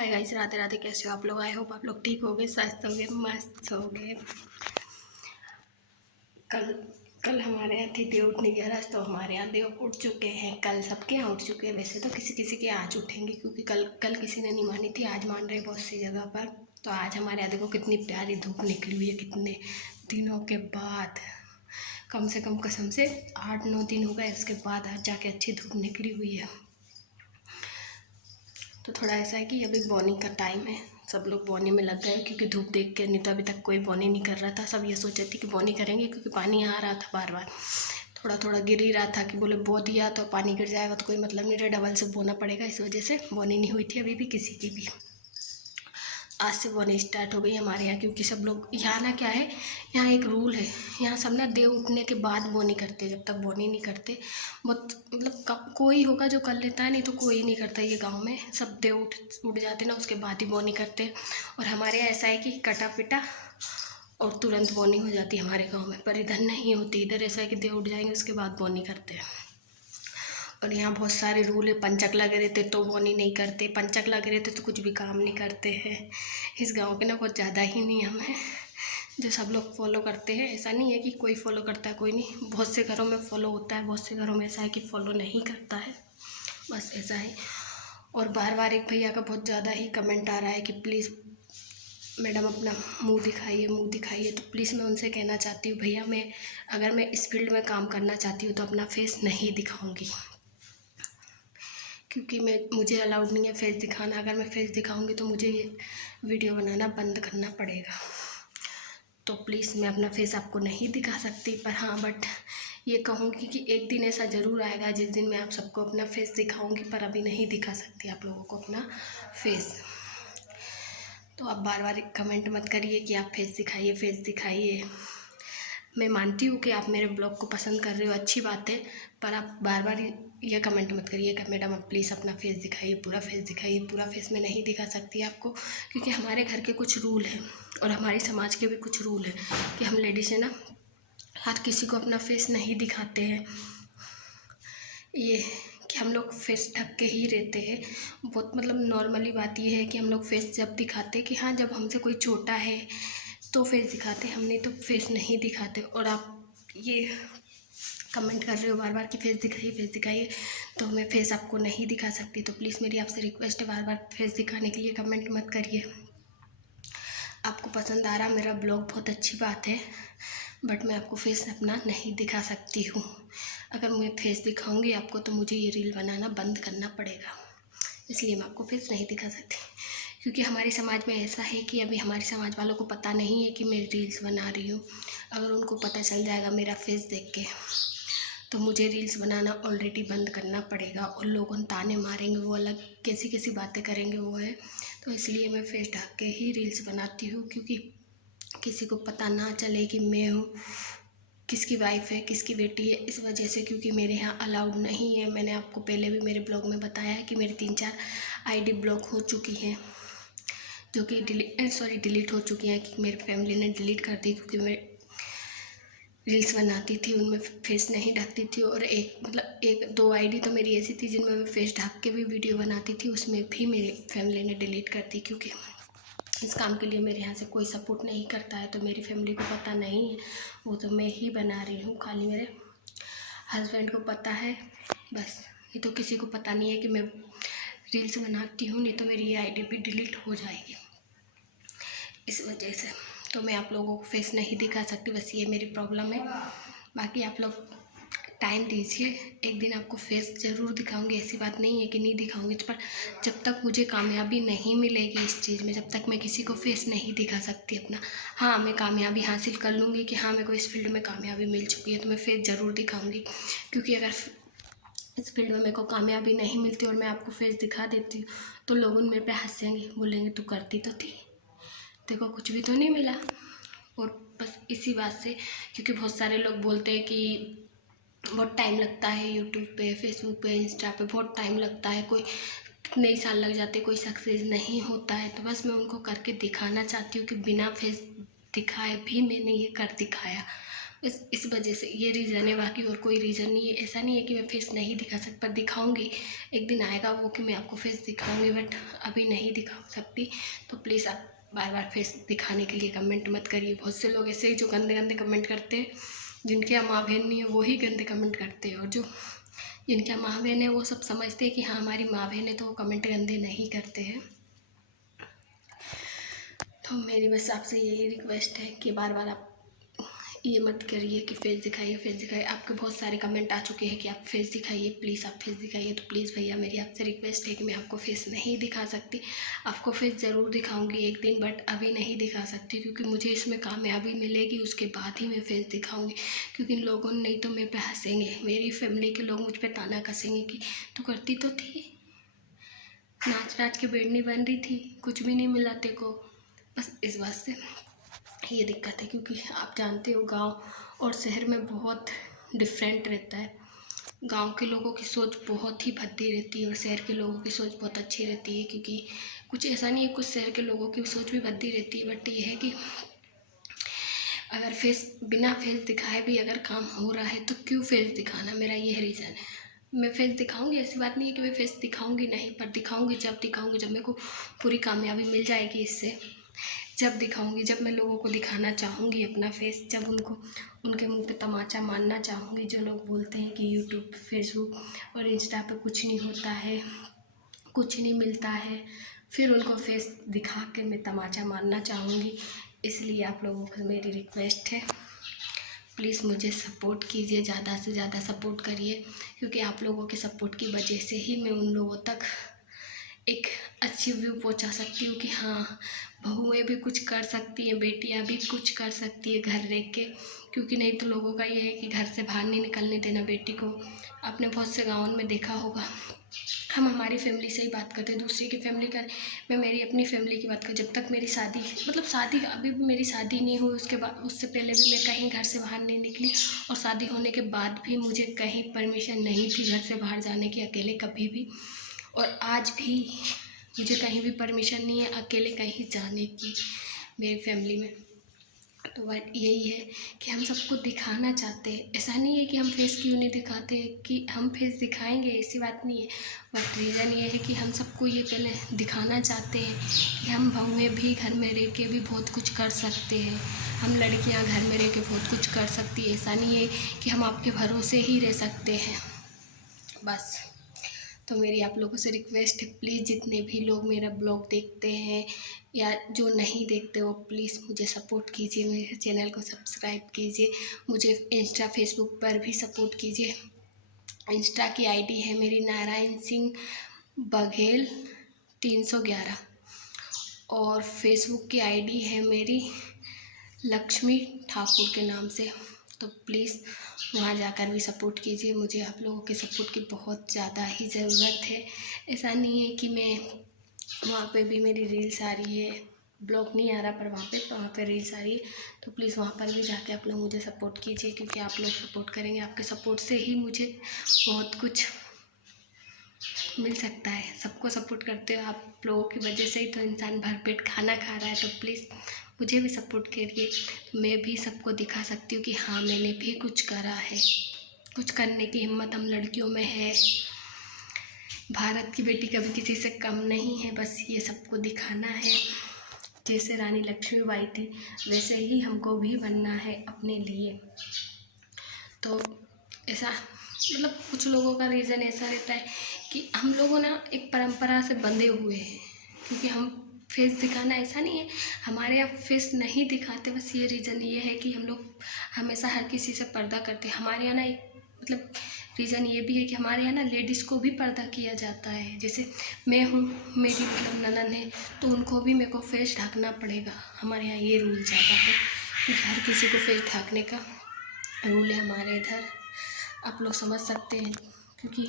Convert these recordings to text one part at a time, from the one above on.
Hi guys, Radhe Radhe. कैसे हो आप लोग? आई होप आप लोग ठीक होगे, स्वस्थ होगे, मस्त होगे। कल कल हमारे यहाँ तिथि उठने की रस, तो हमारे यहाँ देव उठ चुके हैं। कल सबके यहाँ उठ चुके हैं, वैसे तो किसी किसी के आज उठेंगे, क्योंकि कल किसी ने नहीं मानी थी, आज मान रहे बहुत सी जगह पर। तो आज हमारे यहाँ देखो कितनी प्यारी धूप निकली हुई है, कितने दिनों के बाद। कम से कम कसम से 8-9 दिन हो गए, उसके बाद आज जाके अच्छी धूप निकली हुई है। तो थोड़ा ऐसा है कि अभी बॉर्निंग का टाइम है, सब लोग बॉर्निंग में लग गए, क्योंकि धूप देख के। नहीं तो अभी तक कोई बॉर्निंग नहीं कर रहा था, सब ये सोच रहे थे कि बॉर्निंग करेंगे, क्योंकि पानी आ रहा था बार बार, थोड़ा थोड़ा गिर ही रहा था कि बोले बो दिया तो पानी गिर जाएगा तो कोई मतलब नहीं रहा, डबल से बोना पड़ेगा। इस वजह से बॉर्निंग नहीं हुई थी अभी भी किसी की भी। आज से बोनी स्टार्ट हो गई हमारे यहाँ, क्योंकि सब लोग यहाँ ना क्या है, यहाँ एक रूल है, यहाँ सब ना देव उठने के बाद बोनी करते, जब तक बोनी नहीं करते। बहुत मतलब कोई होगा जो कर लेता है, नहीं तो कोई नहीं करता। ये गांव में सब देव उठ जाते ना, उसके बाद ही बोनी करते हैं। और हमारे यहाँ ऐसा है कि कटा पिटा और तुरंत बोनी हो जाती है हमारे गाँव में, पर इधर नहीं होती। इधर ऐसा है कि देव उठ जाएंगे उसके बाद बोनी करते हैं। और यहाँ बहुत सारे रूल है, पंचक लगे रहते तो बोनी नहीं करते, पंचक लगे रहते तो कुछ भी काम नहीं करते हैं। इस गांव के ना बहुत ज़्यादा ही नियम है जो सब लोग फॉलो करते हैं। ऐसा नहीं है कि कोई फॉलो करता है कोई नहीं, बहुत से घरों में फॉलो होता है, बहुत से घरों में ऐसा है कि फॉलो नहीं करता है, बस ऐसा है। और बार बार एक भैया का बहुत ज़्यादा ही कमेंट आ रहा है कि प्लीज़ मैडम अपना मुंह दिखाइए, मुंह दिखाइए। तो प्लीज़ मैं उनसे कहना चाहती हूँ, भैया अगर मैं इस फील्ड में काम करना चाहती हूँ तो अपना फेस नहीं दिखाऊँगी, क्योंकि मुझे अलाउड नहीं है फेस दिखाना। अगर मैं फेस दिखाऊंगी तो मुझे ये वीडियो बनाना बंद करना पड़ेगा। तो प्लीज़ मैं अपना फेस आपको नहीं दिखा सकती, पर हाँ बट ये कहूँगी कि एक दिन ऐसा ज़रूर आएगा जिस दिन मैं आप सबको अपना फेस दिखाऊंगी, पर अभी नहीं दिखा सकती आप लोगों को अपना फेस। तो आप बार बार कमेंट मत करिए कि आप फेस दिखाइए, फेस दिखाइए। मैं मानती हूँ कि आप मेरे ब्लॉग को पसंद कर रहे हो, अच्छी बात है, पर आप बार बार ये कमेंट मत करिए कि मैडम आप प्लीज़ अपना फेस दिखाइए, पूरा फेस दिखाइए। पूरा फेस मैं नहीं दिखा सकती आपको, क्योंकि हमारे घर के कुछ रूल हैं और हमारी समाज के भी कुछ रूल हैं कि हम लेडीज़ है ना, हर किसी को अपना फेस नहीं दिखाते हैं। ये कि हम लोग फेस ढक के ही रहते हैं। बहुत मतलब नॉर्मली बात ये है कि हम लोग फेस जब दिखाते हैं कि हाँ जब हमसे कोई छोटा है तो फेस दिखाते, हम नहीं तो फेस नहीं दिखाते। और आप ये कमेंट कर रहे हो बार बार कि फेस दिखाइए, फेस दिखाइए, तो मैं फेस आपको नहीं दिखा सकती। तो प्लीज़ मेरी आपसे रिक्वेस्ट है, बार बार फेस दिखाने के लिए कमेंट मत करिए। आपको पसंद आ रहा मेरा ब्लॉग, बहुत अच्छी बात है, बट मैं आपको फेस अपना नहीं दिखा सकती हूँ। अगर मैं फेस दिखाऊंगी आपको तो मुझे ये रील बनाना बंद करना पड़ेगा, इसलिए मैं आपको फेस नहीं दिखा सकती। क्योंकि हमारे समाज में ऐसा है कि अभी हमारे समाज वालों को पता नहीं है कि मैं रील्स बना रही हूँ। अगर उनको पता चल जाएगा मेरा फेस देख के, तो मुझे रील्स बनाना ऑलरेडी बंद करना पड़ेगा, और लोग ताने मारेंगे, वो अलग कैसी कैसी बातें करेंगे वो है। तो इसलिए मैं फेस ढक के ही रील्स बनाती हूँ, क्योंकि किसी को पता ना चले कि मैं हूँ, किसकी वाइफ है, किसकी बेटी है, इस वजह से। क्योंकि मेरे यहाँ अलाउड नहीं है। मैंने आपको पहले भी मेरे ब्लॉग में बताया है कि मेरी 3-4 आईडी ब्लॉक हो चुकी हैं, जो कि डिलीट हो चुकी हैं, कि मेरी फैमिली ने डिलीट कर दी, क्योंकि मैं रील्स बनाती थी उनमें फेस नहीं ढकती थी। और एक 1-2 आईडी तो मेरी ऐसी थी जिनमें मैं फेस ढक के भी वीडियो बनाती थी, उसमें भी मेरी फैमिली ने डिलीट कर दी, क्योंकि इस काम के लिए मेरे यहाँ से कोई सपोर्ट नहीं करता है। तो मेरी फैमिली को पता नहीं है, वो तो मैं ही बना रही हूँ, खाली मेरे हस्बैंड को पता है बस। ये तो किसी को पता नहीं है कि मैं रील्स बनाती हूँ, नहीं तो मेरी ये आईडी भी डिलीट हो जाएगी इस वजह से। तो मैं आप लोगों को फेस नहीं दिखा सकती, बस ये मेरी प्रॉब्लम है। बाकी आप लोग टाइम दीजिए, एक दिन आपको फेस ज़रूर दिखाऊंगी, ऐसी बात नहीं है कि नहीं दिखाऊंगी, पर जब तक मुझे कामयाबी नहीं मिलेगी इस चीज़ में, जब तक मैं किसी को फेस नहीं दिखा सकती अपना। हाँ, मैं कामयाबी हासिल कर लूँगी कि हाँ मेरे को इस फील्ड में कामयाबी मिल चुकी है, तो मैं फेस ज़रूर दिखाऊँगी। क्योंकि अगर इस फील्ड में मेरे को कामयाबी नहीं मिलती और मैं आपको फेस दिखा देती हूँ, तो लोग मेरे पे हंसेंगे, बोलेंगे तू करती तो थी, देखो कुछ भी तो नहीं मिला। और बस इसी बात से, क्योंकि बहुत सारे लोग बोलते हैं कि बहुत टाइम लगता है यूट्यूब पे, फेसबुक पे, इंस्टा पे बहुत टाइम लगता है, कोई कितने ही साल लग जाते, कोई सक्सेस नहीं होता है। तो बस मैं उनको करके दिखाना चाहती हूँ कि बिना फेस दिखाए भी मैंने ये कर दिखाया। इस वजह से ये रीज़न है, बाकी और कोई रीज़न नहीं है। ऐसा नहीं है कि मैं फेस नहीं दिखा सकती, पर दिखाऊंगी, एक दिन आएगा वो कि मैं आपको फेस दिखाऊंगी, बट अभी नहीं दिखा सकती। तो प्लीज़ आप बार बार फेस दिखाने के लिए कमेंट मत करिए। बहुत से लोग ऐसे ही जो गंदे गंदे कमेंट करते हैं, जिनके यहाँ माँ बहन नहीं है वही गंदे कमेंट करते हैं, और जो जिनके यहाँ माँ बहन है वो सब समझते हैं कि हाँ हमारी माँ बहन है, तो वो कमेंट गंदे नहीं करते हैं। तो मेरी बस आपसे यही रिक्वेस्ट है कि बार बार आप ये मत करिए कि फेस दिखाइए फेस दिखाइए। आपके बहुत सारे कमेंट आ चुके हैं कि आप फेस दिखाइए, प्लीज़ आप फेस दिखाइए। तो प्लीज़ भैया मेरी आपसे रिक्वेस्ट है कि मैं आपको फेस नहीं दिखा सकती। आपको फेस ज़रूर दिखाऊंगी एक दिन, बट अभी नहीं दिखा सकती, क्योंकि मुझे इसमें कामयाबी मिलेगी उसके बाद ही मैं फेस दिखाऊंगी। क्योंकि लोगों नहीं तो मेरे पे हंसेंगे, मेरी फैमिली के लोग मुझ पर ताना कसेंगे कि तू करती तो थी, नाच नाच के बेड़नी बन रही थी, कुछ भी नहीं मिला तेरे को। बस इस बात से ये दिक्कत है, क्योंकि आप जानते हो गांव और शहर में बहुत डिफरेंट रहता है। गांव के लोगों की सोच बहुत ही भद्दी रहती है और शहर के लोगों की सोच बहुत अच्छी रहती है। क्योंकि कुछ ऐसा नहीं है, कुछ शहर के लोगों की सोच भी भद्दी रहती है, बट ये है कि अगर बिना फेस दिखाए भी अगर काम हो रहा है तो क्यों फेस दिखाना, मेरा ये रीज़न है। मैं फेस दिखाऊंगी, ऐसी बात नहीं है कि मैं फेस दिखाऊंगी नहीं, पर दिखाऊंगी जब मेरे को पूरी कामयाबी मिल जाएगी इससे। जब दिखाऊंगी, जब मैं लोगों को दिखाना चाहूँगी अपना फेस, जब उनके मुंह पे तमाचा मारना चाहूँगी। जो लोग बोलते हैं कि यूट्यूब, फेसबुक और इंस्टा पे कुछ नहीं होता है, कुछ नहीं मिलता है, फिर उनको फेस दिखा के मैं तमाचा मारना चाहूँगी। इसलिए आप लोगों को मेरी रिक्वेस्ट है, प्लीज़ मुझे सपोर्ट कीजिए, ज़्यादा से ज़्यादा सपोर्ट करिए। क्योंकि आप लोगों के सपोर्ट की वजह से ही मैं उन लोगों तक एक अच्छी व्यू पहुंचा सकती हूँ कि हाँ बहुएं भी कुछ कर सकती हैं, बेटियां भी कुछ कर सकती है घर रह के। क्योंकि नहीं तो लोगों का ये है कि घर से बाहर नहीं निकलने देना बेटी को। आपने बहुत से गाँव में देखा होगा। हम हमारी फैमिली से ही बात करते हैं, दूसरी की फैमिली का। मैं मेरी अपनी फैमिली की बात करूँ, जब तक मेरी शादी शादी अभी भी मेरी शादी नहीं हुई, उसके बाद उससे पहले भी मैं कहीं घर से बाहर नहीं निकली, और शादी होने के बाद भी मुझे कहीं परमिशन नहीं थी घर से बाहर जाने की अकेले कभी भी। और आज भी मुझे कहीं भी परमिशन नहीं है अकेले कहीं जाने की मेरी फैमिली में। तो बट यही है कि हम सबको दिखाना चाहते हैं। ऐसा नहीं है कि हम फेस क्यों नहीं दिखाते, कि हम फेस दिखाएंगे ऐसी बात नहीं है, बट रीज़न ये है कि हम सबको ये पहले दिखाना चाहते हैं कि हम बहुएं भी घर में रह के भी बहुत कुछ कर सकते हैं, हम लड़कियां घर में रह के बहुत कुछ कर सकती है। ऐसा नहीं है कि हम आपके भरोसे ही रह सकते हैं बस। तो मेरी आप लोगों से रिक्वेस्ट है, प्लीज़ जितने भी लोग मेरा ब्लॉग देखते हैं या जो नहीं देखते वो प्लीज़ मुझे सपोर्ट कीजिए, मेरे चैनल को सब्सक्राइब कीजिए, मुझे इंस्टा फेसबुक पर भी सपोर्ट कीजिए। इंस्टा की आईडी है मेरी नारायण सिंह बघेल 311, और फेसबुक की आईडी है मेरी लक्ष्मी ठाकुर के नाम से। तो प्लीज़ वहाँ जाकर भी सपोर्ट कीजिए, मुझे आप लोगों के सपोर्ट की बहुत ज़्यादा ही ज़रूरत है। ऐसा नहीं है कि मैं वहाँ पे भी मेरी रील्स आ रही है, ब्लॉग नहीं आ रहा, पर वहाँ पे रील्स आ रही है। तो प्लीज़ वहाँ पर भी जाके आप लोग मुझे सपोर्ट कीजिए, क्योंकि आप लोग सपोर्ट करेंगे, आपके सपोर्ट से ही मुझे बहुत कुछ मिल सकता है। सबको सपोर्ट करते हो आप लोगों की वजह से ही तो इंसान भरपेट खाना खा रहा है। तो प्लीज़ मुझे भी सपोर्ट करिए, मैं भी सबको दिखा सकती हूँ कि हाँ मैंने भी कुछ करा है। कुछ करने की हिम्मत हम लड़कियों में है। भारत की बेटी कभी किसी से कम नहीं है, बस ये सबको दिखाना है। जैसे रानी लक्ष्मीबाई थी वैसे ही हमको भी बनना है अपने लिए। तो ऐसा कुछ लोगों का रीज़न ऐसा रहता है कि हम लोगों ना एक परंपरा से बंधे हुए हैं, क्योंकि हम फेस दिखाना ऐसा नहीं है, हमारे यहाँ फेस नहीं दिखाते। बस ये रीज़न ये है कि हम लोग हमेशा हर किसी से पर्दा करते हैं। हमारे यहाँ ना एक रीज़न ये भी है कि हमारे यहाँ ना लेडीज़ को भी पर्दा किया जाता है। जैसे मैं हूँ, मेरी ननद है, तो उनको भी मेरे को फेस ढकना पड़ेगा। हमारे यहाँ ये रूल जाता है कि हर किसी को फेस ढकने का रूल है हमारे इधर। आप लोग समझ सकते हैं, क्योंकि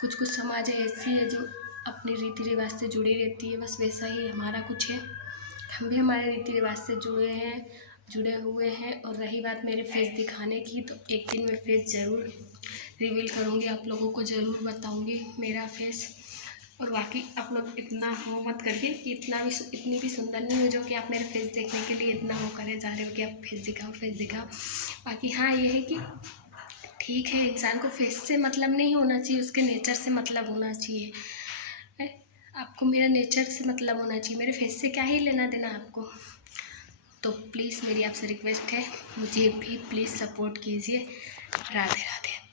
कुछ समाज ऐसी है जो अपने रीति रिवाज से जुड़ी रहती है। बस वैसा ही हमारा कुछ है, हम भी हमारे रीति रिवाज से जुड़े हुए हैं। और रही बात मेरे फेस दिखाने की, तो एक दिन मैं फेस ज़रूर रिवील करूँगी, आप लोगों को ज़रूर बताऊँगी मेरा फेस। और बाकी आप लोग इतना वो मत करिए कि इतनी भी सुंदर नहीं हो जो कि आप मेरे फेस देखने के लिए इतना वो करे जा रहे हो कि आप फेस दिखाओ। बाकी हाँ ये है कि ठीक है, इंसान को फेस से मतलब नहीं होना चाहिए, उसके नेचर से मतलब होना चाहिए। आपको मेरा नेचर से मतलब होना चाहिए, मेरे फेस से क्या ही लेना देना आपको। तो प्लीज़ मेरी आपसे रिक्वेस्ट है, मुझे भी प्लीज़ सपोर्ट कीजिए। राधे राधे।